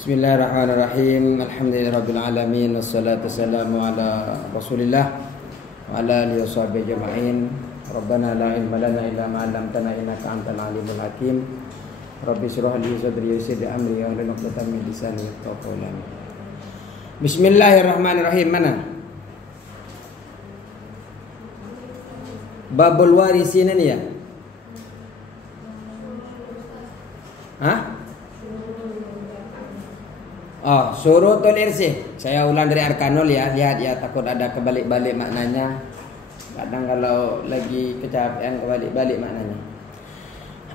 Bismillahirrahmanirrahim. Alhamdulillahirabbil alamin wassalatu wassalamu ala Rasulillah wa ala alihi washabihi ajma'in. Rabbana la ilma lana illa ma 'allamtana innaka antal alimul hakim. Rabbi shrah li sadri wa yassir li amri wahlul 'uqdatam min lisani yafqahu qawli. Bismillahirrahmanirrahim. Mana? Babul warisin ini ya? Hah? Oh, syurutul irsi. Saya ulang dari arkanul ya. Lihat ya, takut ada kebalik-balik maknanya. Kadang kalau lagi kecapean kebalik-balik maknanya.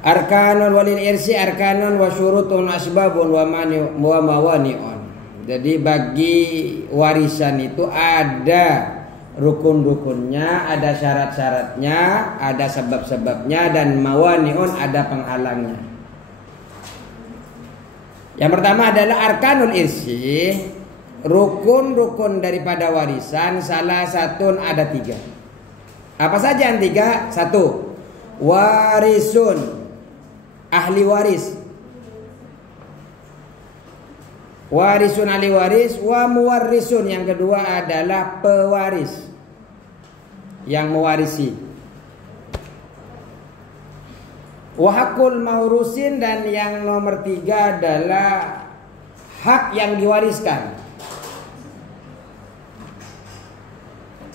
Arkanul walil irsi arkanun wa syurutun asbabun wa mawani'un. Jadi bagi warisan itu ada rukun-rukunnya, ada syarat-syaratnya, ada sebab-sebabnya, dan mawani'un ada penghalangnya. Yang pertama adalah arkanul irsi, rukun-rukun daripada warisan. Salah satu ada 3. Apa saja yang 3? 1. Warisun, ahli waris. Warisun, ahli waris. Wa muwarrisun, yang kedua adalah pewaris, yang mewarisi. Wahakul maurusin, dan yang nomor 3 adalah hak yang diwariskan.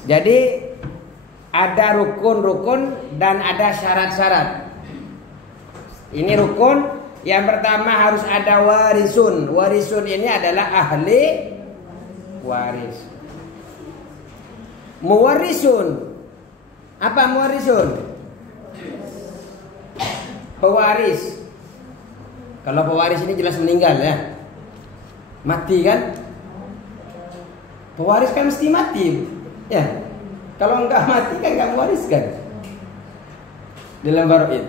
Jadi ada rukun-rukun dan ada syarat-syarat. Ini rukun. Yang pertama harus ada warisun. Warisun ini adalah ahli waris. Muwarrisun. Apa muwarrisun? Pewaris. Kalau pewaris ini jelas meninggal ya. Mati kan? Pewaris kan mesti mati. Ya. Kalau enggak mati kan enggak mewariskan. Dalam faraid.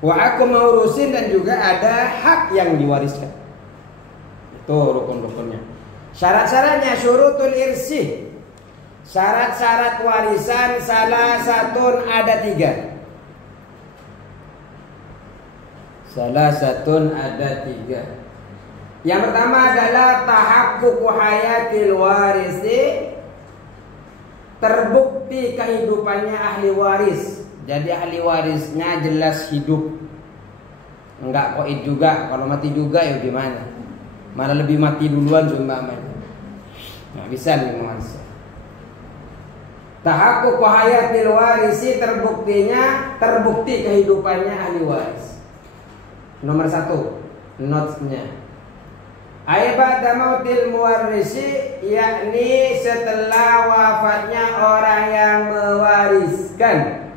Wa aku maurusin, dan juga ada hak yang diwariskan. Itu rukun-rukunnya. Syarat-syaratnya syurutul irsi. Syarat-syarat warisan salah satu ada 3. Salah satu ada 3. Yang pertama adalah tahaqququ hayatil warisi, terbukti kehidupannya ahli waris. Jadi ahli warisnya jelas hidup, enggak koid juga. Kalau mati juga ya gimana? Malah lebih mati duluan seumpamanya. Nggak bisa nih mewaris. Tahaqququ hayatil warisi, terbukti kehidupannya ahli waris. Nomor 1 notesnya, aibada mautil muwarrisi, yakni setelah wafatnya orang yang mewariskan.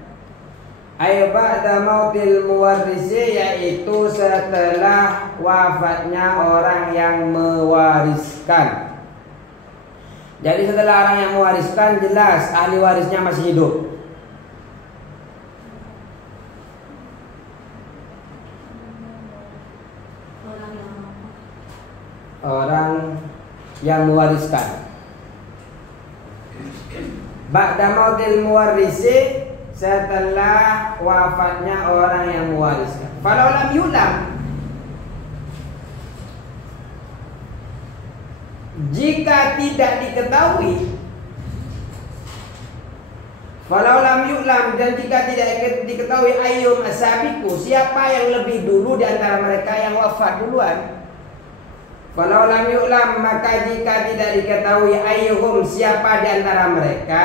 Aibada mautil muwarrisi, yaitu setelah wafatnya orang yang mewariskan. Jadi setelah orang yang mewariskan, jelas ahli warisnya masih hidup. Orang yang mewariskan. Ba'da mautil muwarrisi, setelah wafatnya orang yang mewariskan. Falau lam yulam, jika tidak diketahui. Falau lam yulam, dan jika tidak diketahui ayyum asabiku, siapa yang lebih dulu di antara mereka yang wafat duluan. Falau lam yu'lam, maka jika tidak diketahui ayyuhum, siapa di antara mereka,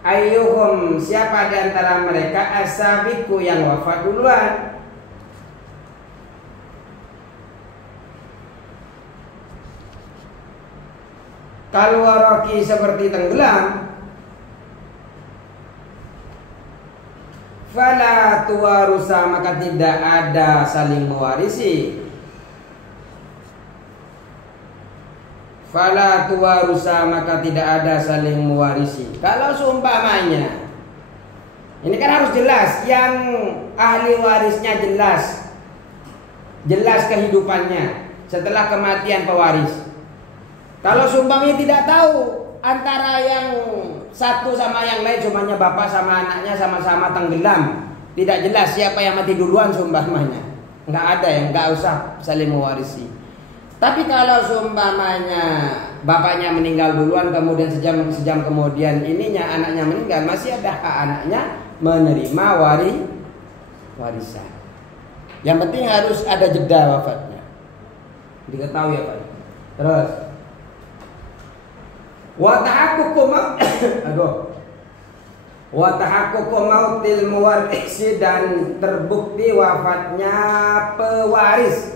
ayyuhum, siapa di antara mereka asabiku, yang wafat duluan. Kalau waraki, seperti tenggelam. Fala tuwarusa, maka tidak ada saling mewarisi. Fala tuwarusa, maka tidak ada saling mewarisi. Kalau seumpamanya, ini kan harus jelas, yang ahli warisnya jelas kehidupannya setelah kematian pewaris. Kalau seumpamanya tidak tahu antara yang satu sama yang lain, cumanya bapak sama anaknya sama-sama tenggelam, tidak jelas siapa yang mati duluan seumpamanya, nggak ada yang nggak usah saling mewarisi. Tapi kalau seumpamanya bapaknya meninggal duluan, kemudian sejam kemudian anaknya meninggal, masih ada hak anaknya menerima warisan. Yang penting harus ada jeda wafatnya, diketahui apa. Terus wa tahaqququ mautil muwarrisi, dan terbukti wafatnya pewaris.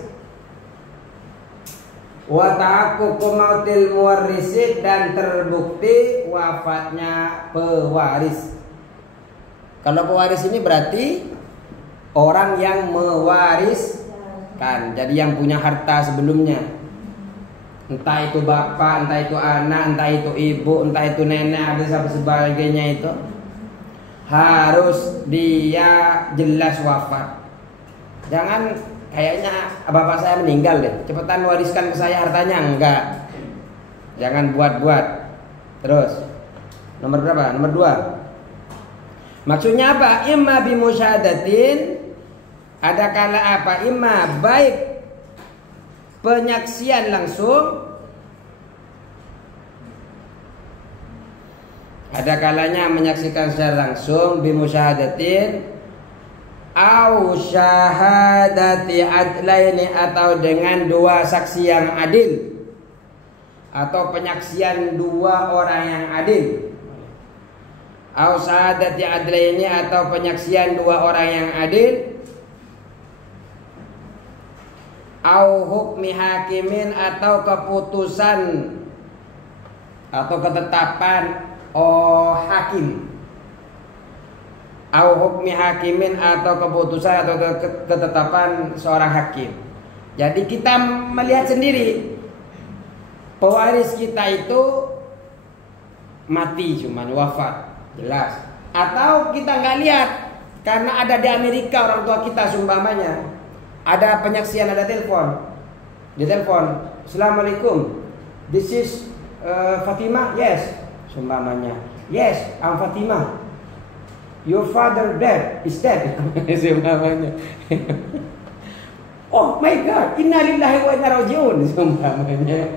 Wa tahaqququ mautil muwarrisi, dan terbukti wafatnya pewaris. Kalau pewaris ini berarti orang yang mewariskan, jadi yang punya harta sebelumnya. Entah itu bapak, entah itu anak, entah itu ibu, entah itu nenek, ada sebagainya, itu harus dia jelas wafat. Jangan kayaknya bapak saya meninggal deh, cepetan wariskan ke saya hartanya, enggak. Jangan buat-buat. Terus nomor berapa? Nomor 2. Maksudnya apa? Imma bimusyahadatin, ada kala apa? Imma baik penyaksian langsung, ada kalanya menyaksikan secara langsung, bimusyahadatin au syahadati adlaini, atau dengan 2 saksi yang adil, atau penyaksian 2 orang yang adil. Au syahadati adlaini, atau penyaksian 2 orang yang adil. Au hukmi hakimin, atau keputusan atau ketetapan hakim. Au hukmi hakimin, atau keputusan atau ketetapan seorang hakim. Jadi kita melihat sendiri pewaris kita itu mati, cuman wafat, jelas. Atau kita nggak lihat karena ada di Amerika orang tua kita seumpamanya, ada penyaksian, ada telepon, di telepon, Assalamualaikum, this is Fatimah, yes, seumpamanya, yes, I'm Fatimah, your father is dead, seumpamanya. Oh my God, innalillahi wa inna rajiun, seumpamanya.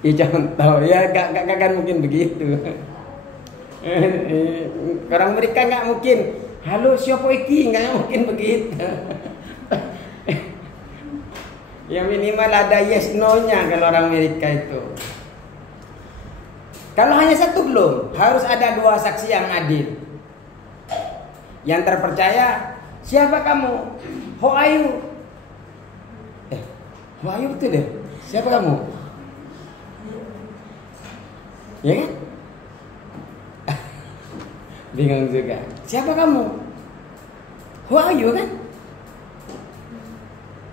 Ya contoh, ya gak akan mungkin begitu. Orang mereka nggak mungkin, halo siapa iki, nggak mungkin begitu. Ya minimal ada yes no-nya kalau orang Amerika itu. Kalau hanya satu belum, harus ada 2 saksi yang adil, yang terpercaya. Siapa kamu? How are you? How are you betul deh. Siapa kamu? Ya kan? Bingung juga. Siapa kamu? Who are you kan?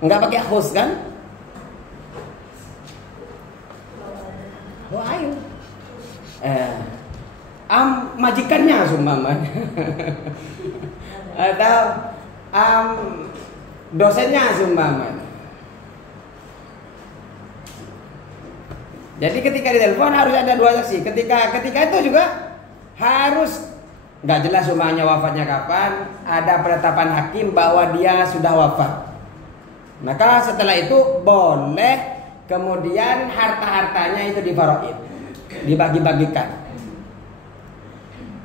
Enggak pakai host kan? Who are you? Majikannya seumpamanya. Atau dosennya seumpamanya. Jadi ketika ditelepon harus ada 2 saksi. Ketika itu juga harus nggak jelas umumnya wafatnya kapan, ada penetapan hakim bahwa dia sudah wafat. Maka setelah itu boleh kemudian harta-hartanya itu difaroid, dibagi-bagikan.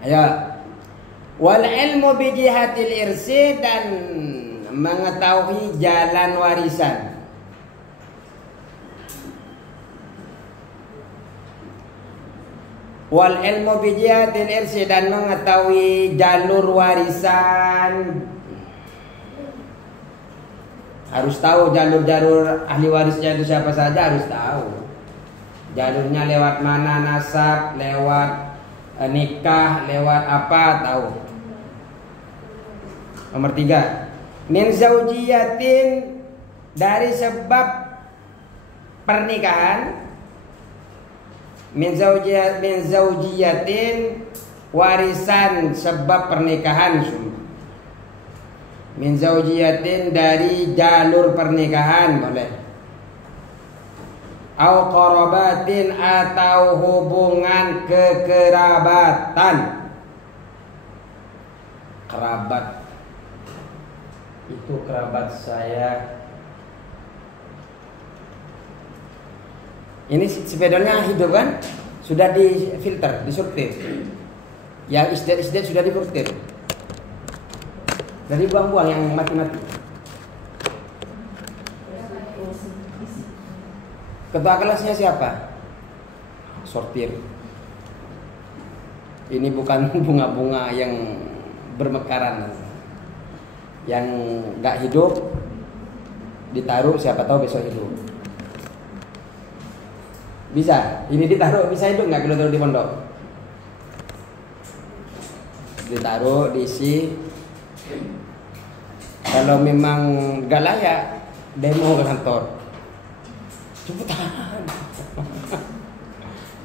Ayo, wal ilmu bi jihatil irsi, dan mengetahui jalan warisan. Wal ilmu bi jihatil irsi, dan mengetahui jalur warisan. Harus tahu jalur-jalur ahli warisnya itu siapa saja, harus tahu. Jalurnya lewat mana, nasab, lewat nikah, lewat apa, tahu. Nomor 3, min zaujiyatin, dari sebab pernikahan. Min zaujiyatin, warisan sebab pernikahan. Min zaujiyatin, dari jalur pernikahan boleh. Au qarabatin, atau hubungan kekerabatan. kerabat itu kerabat saya. Ini sepedanya hidup kan? Sudah difilter, disortir. Yang isdet sudah difilter. Dari buang-buang yang mati-mati. Ketua kelasnya siapa? Sortir. Ini bukan bunga-bunga yang bermekaran, yang nggak hidup ditaruh, siapa tahu besok hidup. Bisa, ini ditaruh bisa hidup nggak kalau taruh di pondok? Ditaruh, diisi. Kalau memang nggak layak, demo ke kantor. Cepetan.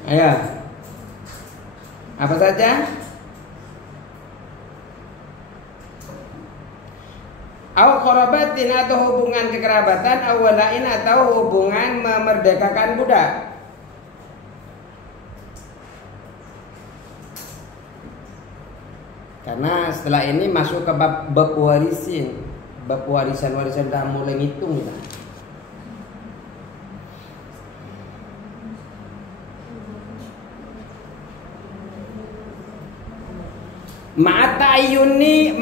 Ayo. Apa saja? Au qarabatin atau hubungan kekerabatan, awalain atau hubungan memerdekakan budak. Karena setelah ini masuk ke bab warisin. Bab warisan-warisan dah mulai ngitung kita. Ma'ata'ayyuni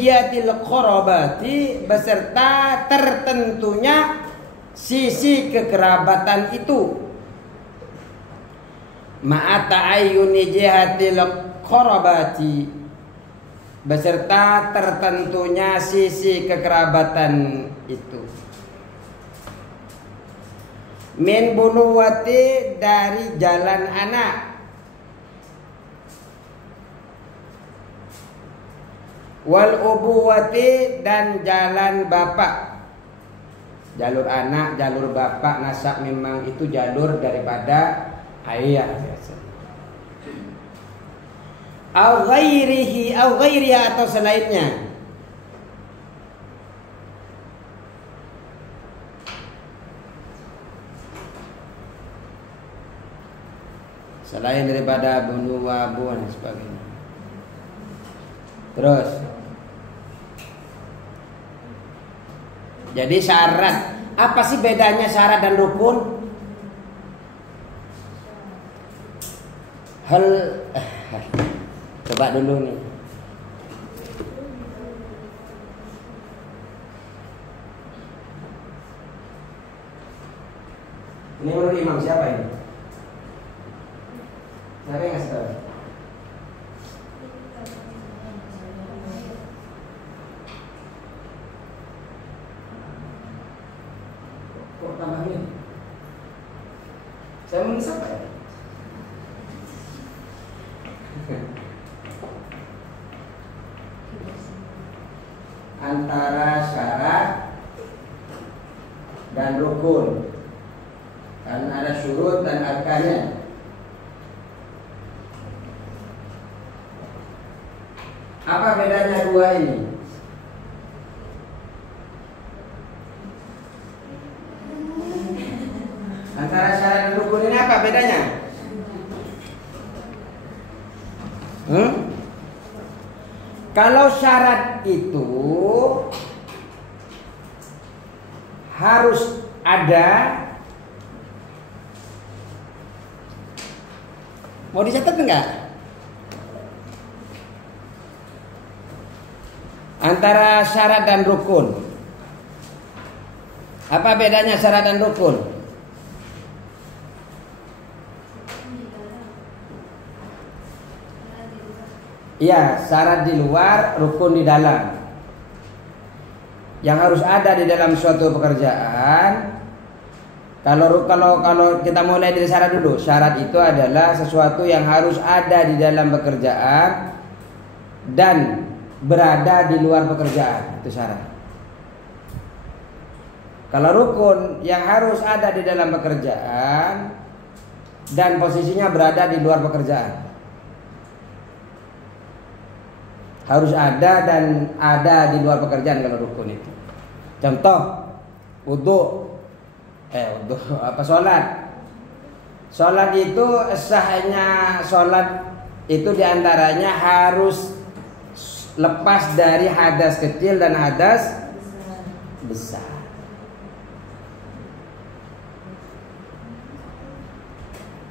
jihatil qarabati beserta tertentunya sisi kekerabatan itu. Ma'ata'ayyuni jihatil qarabati beserta tertentunya sisi kekerabatan itu. Min bunuwati dari jalan anak. Wal ubuwati dan jalan bapak. Jalur anak, jalur bapak, nasab memang itu jalur daripada ayah biasa. Au ghairiha atau selainnya. Selain daripada bunuh wabu dan sebagainya. Terus, jadi syarat, apa sih bedanya syarat dan rukun? Coba dulu nih. Ini menurut imam siapa ini? Siapa yang ngasih tahu? Kok tambah ini? Saya mau siapa ya? Antara syarat dan rukun, karena ada syurut dan arkannya. Apa bedanya dua ini? Antara syarat dan rukun ini apa bedanya? Kalau syarat itu harus ada, mau dicatat enggak? Antara syarat dan rukun. Apa bedanya syarat dan rukun? Iya, syarat di luar, rukun di dalam. Yang harus ada di dalam suatu pekerjaan. Kalau kita mulai dari syarat dulu. Syarat itu adalah sesuatu yang harus ada di dalam pekerjaan dan berada di luar pekerjaan. Itu syarat. Kalau rukun yang harus ada di dalam pekerjaan dan posisinya berada di luar pekerjaan. Harus ada dan ada di luar pekerjaan kalau rukun itu. Contoh, wudu sholat. Sholat itu sahnya sholat itu diantaranya harus lepas dari hadas kecil dan hadas besar.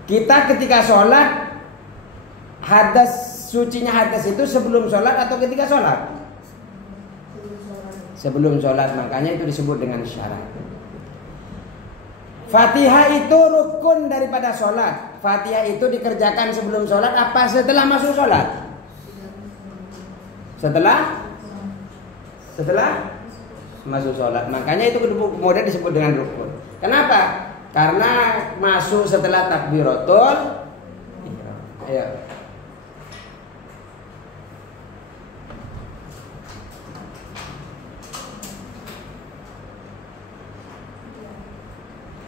Kita ketika sholat, sucinya hadas itu sebelum sholat atau ketika sholat? Sebelum sholat, makanya itu disebut dengan syarat. Fatihah itu rukun daripada sholat. Fatihah itu dikerjakan sebelum sholat apa setelah masuk sholat? Setelah masuk sholat. Makanya itu kemudian disebut dengan rukun. Kenapa? Karena masuk setelah takbiratul ihram. Ayo.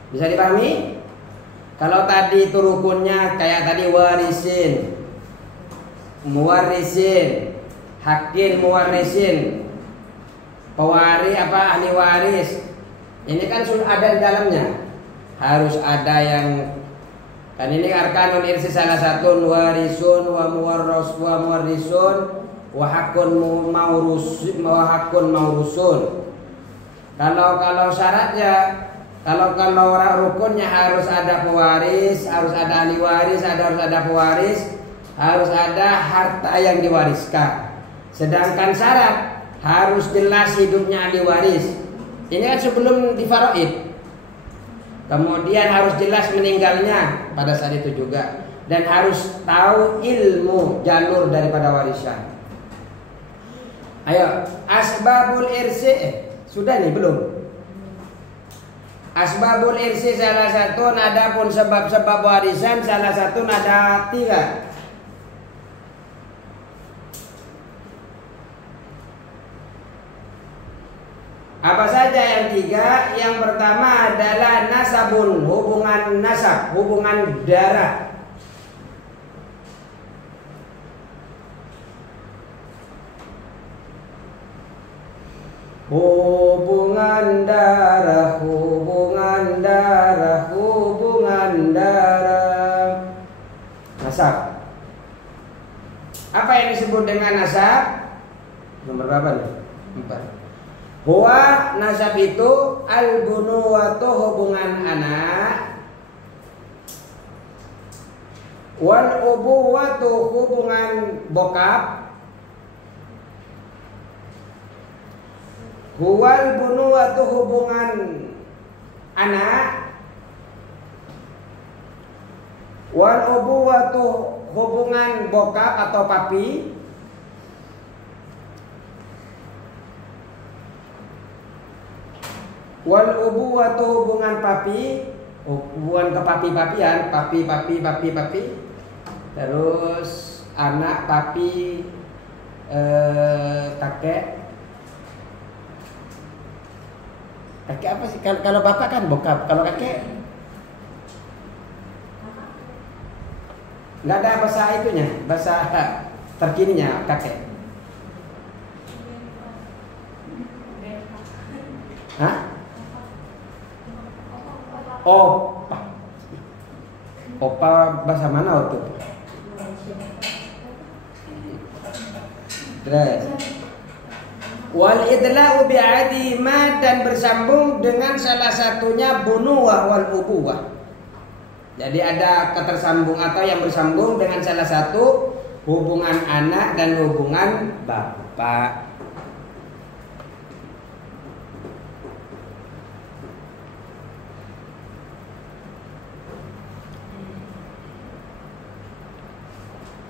Bisa dipahami? Kalau tadi itu rukunnya kayak tadi warisin, muwarisin, hakin muwarisin, ahli waris. Ini kan sudah ada di dalamnya. Harus ada yang kan ini arkanul irsi salah satu warisun wa muwarisun wa hakun maurusun. Kalau syaratnya kalau rukunnya harus ada pewaris, harus ada ahli waris, harus ada pewaris, harus ada harta yang diwariskan. Sedangkan syarat harus jelas hidupnya ahli waris. Ini kan sebelum difaraid. Kemudian harus jelas meninggalnya pada saat itu juga, dan harus tahu ilmu jalur daripada warisan. Ayo, asbabul irsi sudah nih belum? Asbabul irsi salah satu, adapun sebab-sebab warisan salah satu ada 3. Apa saja yang 3? Yang pertama adalah nasabun, hubungan nasab, hubungan darah. Hubungan darah, hubungan darah, hubungan darah. Nasab. Apa yang disebut dengan nasab? Nomor berapa nih? 4. Huwa nasab itu al-bunuwatu hubungan anak, wal ubuwatu hubungan bokap, huwal bunuwatu hubungan anak, wal ubuwatu hubungan bokap atau papi, wal ubuwatu hubungan papi, hubungan ke papi-papian, papi, terus anak papi, kakek apa sih? Kalau bapak kan bokap, kalau kakek nggak ada bahasa itunya, bahasa terkininya kakek. Hah? Opa bahasa mana waktu? Terus wal idla'u bi'adi ma, dan bersambung dengan salah satunya bunuwah wal ubuwah. Jadi ada ketersambung atau yang bersambung dengan salah satu hubungan anak dan hubungan bapak.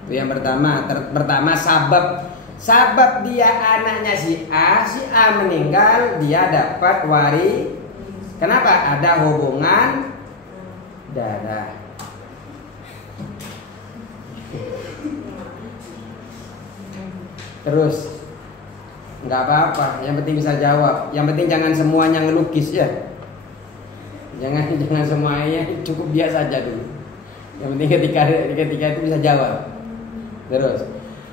Itu yang pertama sabab dia anaknya si A meninggal, dia dapat waris. Kenapa? Ada hubungan darah. Terus nggak apa-apa, yang penting bisa jawab. Yang penting jangan semuanya ngelukis ya. Jangan semuanya, cukup biasa aja dulu. Yang penting ketika itu bisa jawab. Terus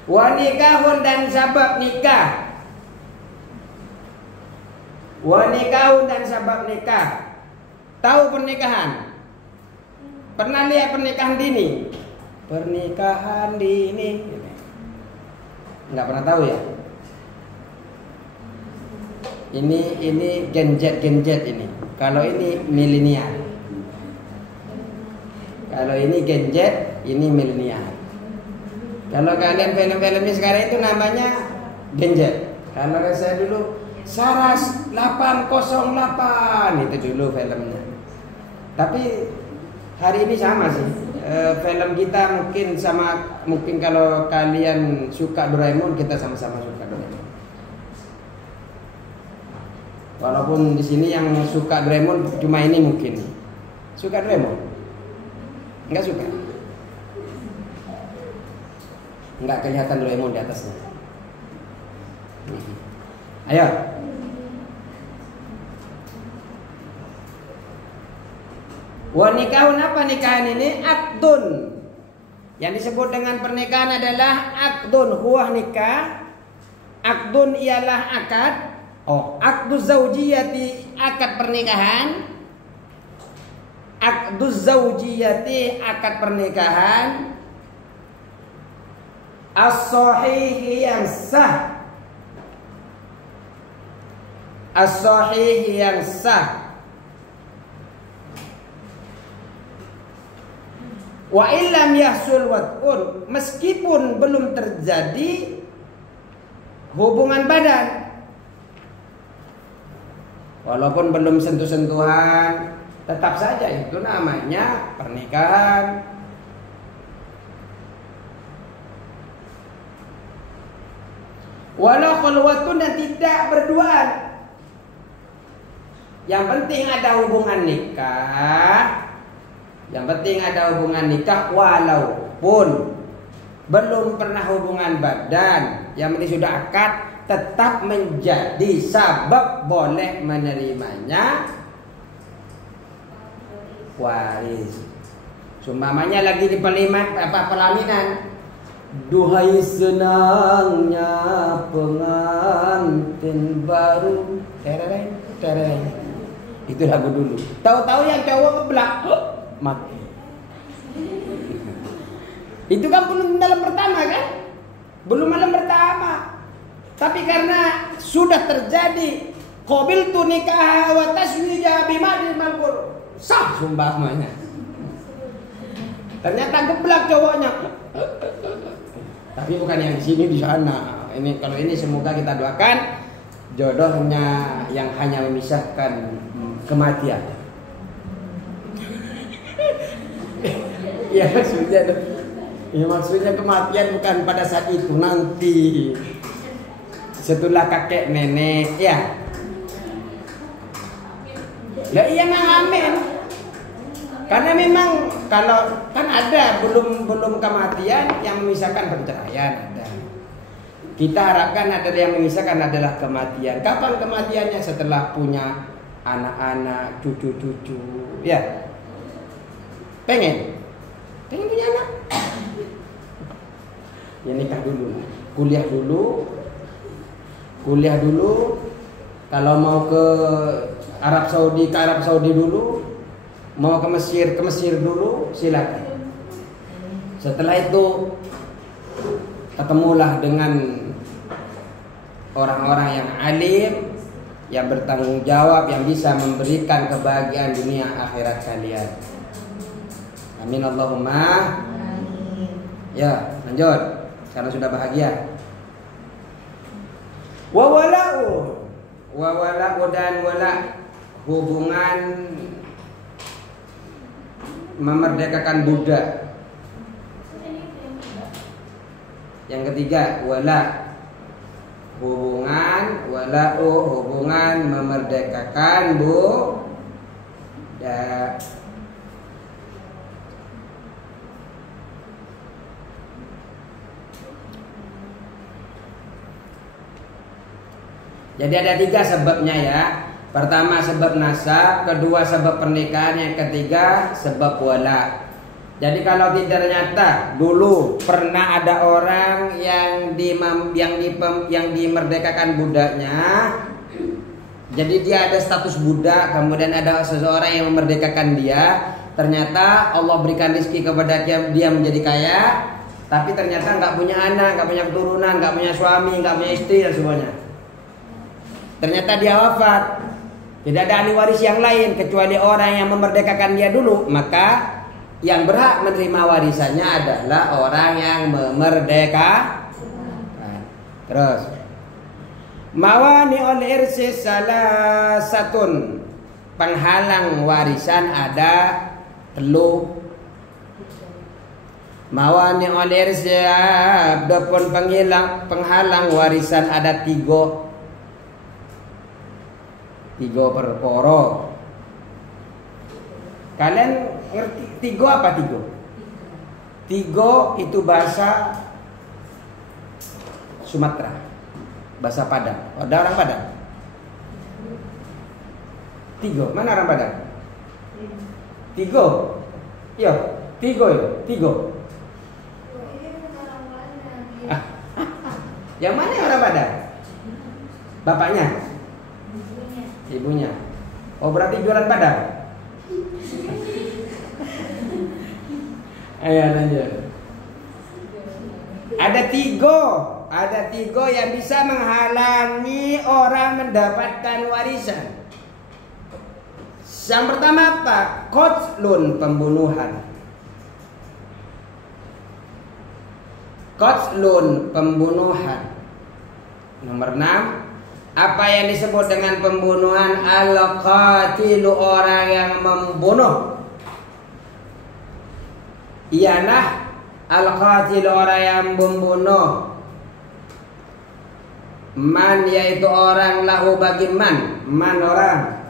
wa nikahun, dan sabab nikah. Wa nikahun dan sabab nikah. Tahu pernikahan? Pernah lihat pernikahan dini? Pernikahan dini. Nggak pernah tahu ya? Ini Gen Z ini. Kalau ini milenial. Kalau ini Gen Z, ini milenial. Kalau kalian film-filmnya sekarang itu namanya Gen Z. Kalau saya dulu Saras 808 itu dulu filmnya. Tapi hari ini sama sih. Film kita mungkin kalau kalian suka Doraemon, kita sama-sama suka Doraemon. Walaupun di sini yang suka Doraemon cuma ini mungkin. Suka Doraemon? Enggak suka. Enggak kelihatan Doraemon di atasnya. Ayo. Wa nikahun, apa nikahan ini? Akdun. Yang disebut dengan pernikahan adalah akdun. Huwa nikah. Akdun ialah akad. Akduz zaujiyati, akad pernikahan. Akduz zaujiyati, akad pernikahan. As-sahih yang sah. As-sahih yang sah. Wa illam yahsul wat'un, meskipun belum terjadi hubungan badan, walaupun belum sentuh-sentuhan, tetap saja itu namanya pernikahan. Walau khulwatun, dan tidak berduaan, yang penting ada hubungan nikah. Yang penting ada hubungan nikah walaupun belum pernah hubungan badan. Yang ini sudah akad, tetap menjadi sabab boleh menerimanya waris. Sumpamanya lagi di pelaminan. Duhai senangnya pengantin baru. Tereng. Itu lagu dulu. Tahu-tahu yang cowok ngebelak. Mati. Itu kan belum malam pertama kan? Belum malam pertama. Tapi karena sudah terjadi qabiltu nikah wa taswija bimadil malkur, sah sumpahnya. Ternyata geblak cowoknya. Tapi bukan yang di sini, di sana. Ini kalau ini semoga kita doakan jodohnya yang hanya memisahkan kematian. Ya maksudnya kematian bukan pada saat itu, nanti setelah kakek nenek ya. Lah iya mengamen. Karena memang kalau kan ada belum kematian yang memisahkan perceraian ada. Kita harapkan ada yang memisahkan adalah kematian. Kapan kematiannya? Setelah punya anak-anak, cucu-cucu, ya. Pengen punya anak. Ya nikah dulu, kuliah dulu. Kalau mau ke Arab Saudi dulu. Mau ke Mesir dulu, silakan. Setelah itu ketemulah dengan orang-orang yang alim, yang bertanggung jawab, yang bisa memberikan kebahagiaan dunia akhirat kalian. Amin Allahumma. Ya, lanjut. Karena sudah bahagia. Wa wala'u dan wala, hubungan memerdekakan budak. Yang ketiga, hubungan memerdekakan budak. Jadi ada 3 sebabnya ya. Pertama sebab nasab, kedua sebab pernikahan, yang ketiga sebab wala. Jadi kalau ternyata dulu pernah ada orang yang dimerdekakan budaknya, jadi dia ada status budak, kemudian ada seseorang yang memerdekakan dia, ternyata Allah berikan rezeki kepada dia menjadi kaya, Tapi ternyata nggak punya anak, nggak punya keturunan, nggak punya suami, nggak punya istri dan semuanya. Ternyata dia wafat. Tidak ada ahli waris yang lain kecuali orang yang memerdekakan dia dulu. Maka yang berhak menerima warisannya adalah orang yang memerdekakan. Terus, mawani ol irsi salah satun, penghalang warisan ada telu. Mawani ol irsi adapun penghalang warisan ada tiga perkara. Kalian ngerti tiga apa tiga? Tiga itu bahasa Sumatera, bahasa Padang. Ada orang Padang? Tiga, mana orang Padang? Tiga, yo, tiga yo, tiga. Yang mana orang Padang? Bapaknya? Ibunya. Oh berarti jualan Padang? Ayo lanjut. Ada tiga yang bisa menghalangi orang mendapatkan warisan. Yang pertama apa? Qatlun, pembunuhan. Qatlun, pembunuhan. Nomor 6, apa yang disebut dengan pembunuhan? Al-qatilu, orang yang membunuh. Iyanah al-qatilu, orang yang membunuh. Man, yaitu orang, lahu bagi man orang.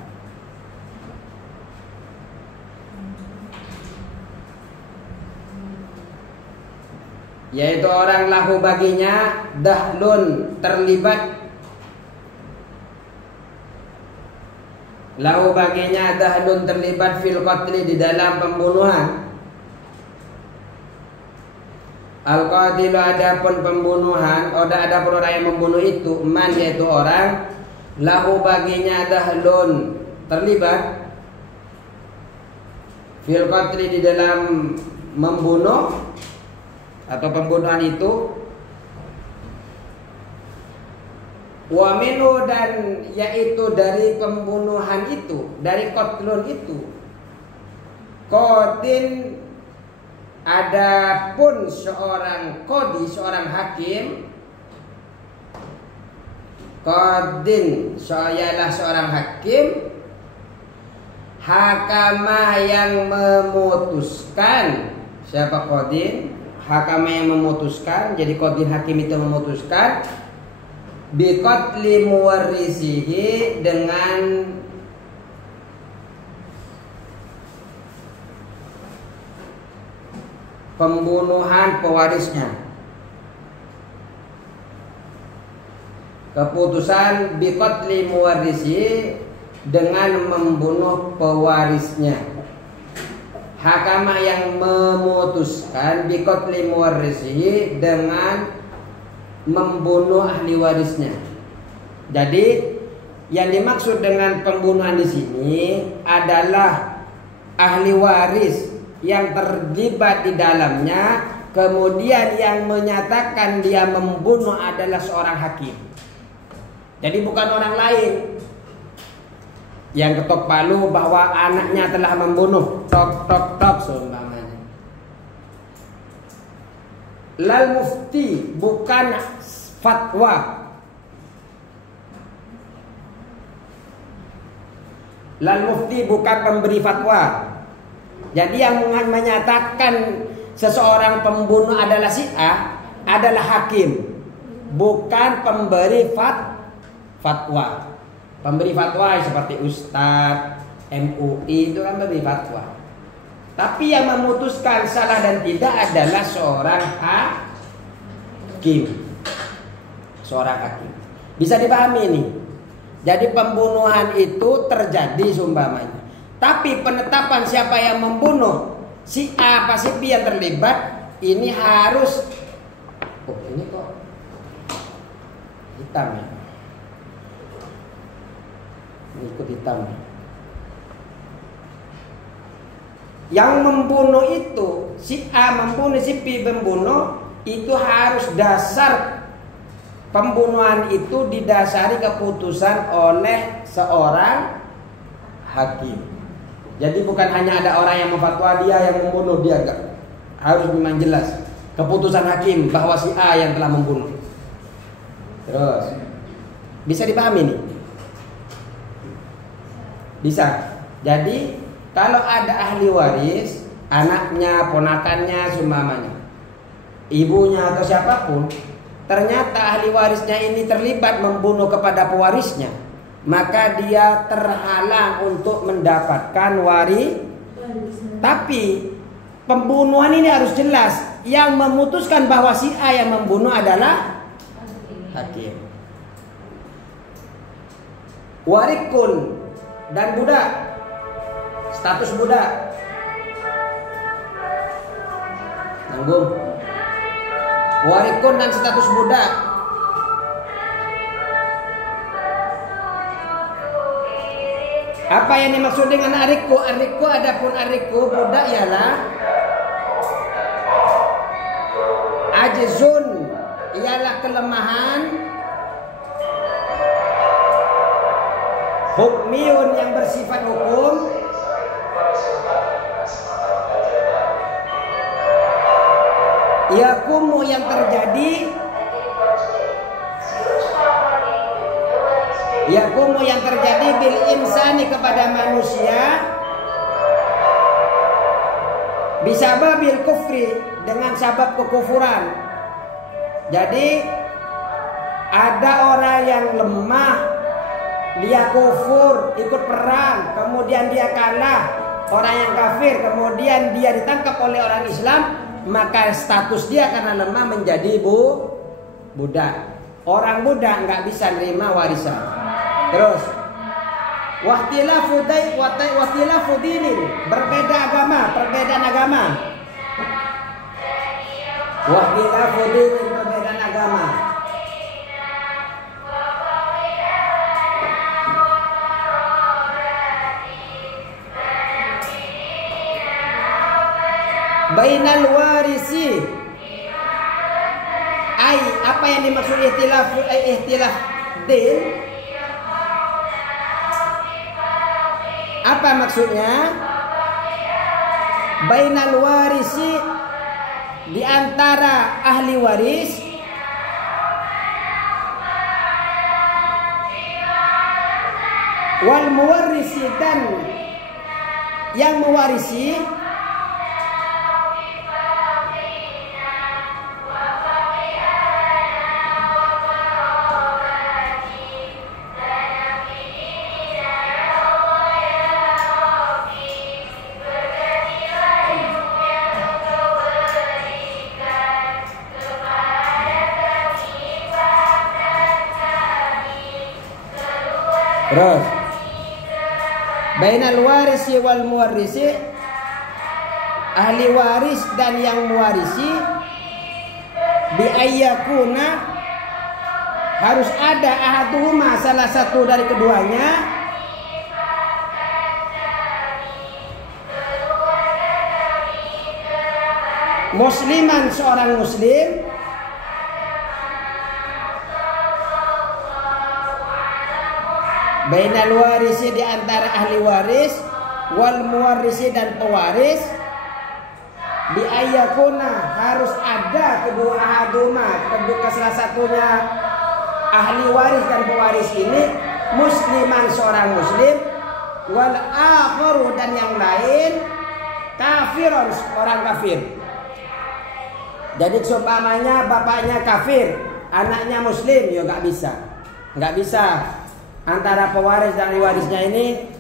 Yaitu orang lahu baginya dahlun, terlibat. Lahu baginya dahlun, terlibat fil qatli, di dalam pembunuhan. Al-qatilu, adapun pembunuhan, adapun orang yang membunuh itu, man, yaitu orang, lahu baginya dahlun, terlibat fil qatli, di dalam membunuh atau pembunuhan itu. Wa minhu, dan yaitu dari pembunuhan itu, dari qatlun itu, qadin, adapun seorang qadi, seorang hakim. Qadin, ialah seorang hakim. Hakamah, yang memutuskan. Siapa qadin? Hakamah yang memutuskan. Jadi qadin, hakim itu memutuskan biqatli muwarrisihi, dengan pembunuhan pewarisnya. Keputusan biqatli muwarrisihi, dengan membunuh pewarisnya. Hakamah yang memutuskan biqatli muwarrisihi, dengan membunuh ahli warisnya. Jadi yang dimaksud dengan pembunuhan di sini adalah ahli waris yang terlibat di dalamnya, kemudian yang menyatakan dia membunuh adalah seorang hakim. Jadi bukan orang lain yang ketok palu bahwa anaknya telah membunuh, tok tok tok seumpamanya. Lal mufti, bukan fatwa. Lal mufti bukan pemberi fatwa. Jadi yang menyatakan seseorang pembunuh adalah si A adalah hakim, bukan pemberi fatwa. Pemberi fatwa seperti ustadz, MUI, itu kan pemberi fatwa. Tapi yang memutuskan salah dan tidak adalah seorang hakim. Seorang hakim. Bisa dipahami ini. Jadi pembunuhan itu terjadi seumpamanya. Tapi penetapan siapa yang membunuh, si A apa si B yang terlibat, ini harus. Oh, ini kok hitam ya. Ini ikut hitam ya. Yang membunuh itu, si A membunuh, si B membunuh, itu harus dasar pembunuhan itu didasari keputusan oleh seorang hakim. Jadi bukan hanya ada orang yang memfatwa dia yang membunuh, dia enggak. Harus memang jelas keputusan hakim bahwa si A yang telah membunuh. Terus bisa dipahami nih? Bisa. Jadi kalau ada ahli waris, anaknya, ponakannya, seumpamanya, ibunya atau siapapun, ternyata ahli warisnya ini terlibat membunuh kepada pewarisnya, maka dia terhalang untuk mendapatkan Tapi pembunuhan ini harus jelas. Yang memutuskan bahwa si A yang membunuh adalah hakim. Warikun dan budak, status budak, tanggung. Warikun dan status budak. Apa yang dimaksud dengan ariku? Ariku adapun ariku budak ialah ajzun, ialah kelemahan hukmiyun yang bersifat hukum, yakumu yang terjadi bil insani kepada manusia, bisababil kufri dengan sebab kekufuran. Jadi ada orang yang lemah, dia kufur, ikut perang, kemudian dia kalah orang yang kafir, kemudian dia ditangkap oleh orang Islam, maka status dia karena lemah menjadi budak. Orang budak nggak bisa nerima warisan. Terus wahtilafu dinin, berbeda agama, perbedaan agama. Wahtilafu dinin, perbedaan agama. Bainal warisi, apa yang dimaksud ihtilaf din? Apa maksudnya? Bainal warisi, di antara ahli waris, wal muwarrisi, dan yang mewarisi, terus bainal warisi wal muwarrisi, ahli waris dan yang mewarisi, bi ayyakuna, harus ada ahaduhuma, salah satu dari keduanya, musliman, seorang muslim, bainal warisi, di antara ahli waris, wal muwarrisi, dan pewaris, bi ayyakuna, harus ada kedua ahaduma, kedua salah satunya ahli waris dan pewaris ini musliman, seorang muslim, wal akharu, dan yang lain kafirun, orang kafir. Jadi seumpamanya bapaknya kafir, anaknya muslim, ya nggak bisa. Antara pewaris dan ahli warisnya ini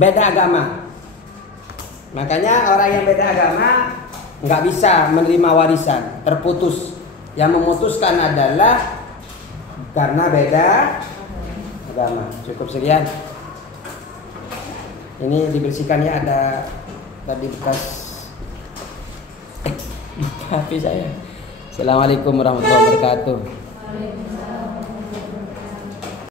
beda agama. Makanya orang yang beda agama nggak bisa menerima warisan, terputus. Yang memutuskan adalah karena beda agama. Cukup sekian. Ini dibersihkan ya, ada tadi bekas HP saya. Assalamualaikum warahmatullahi wabarakatuh.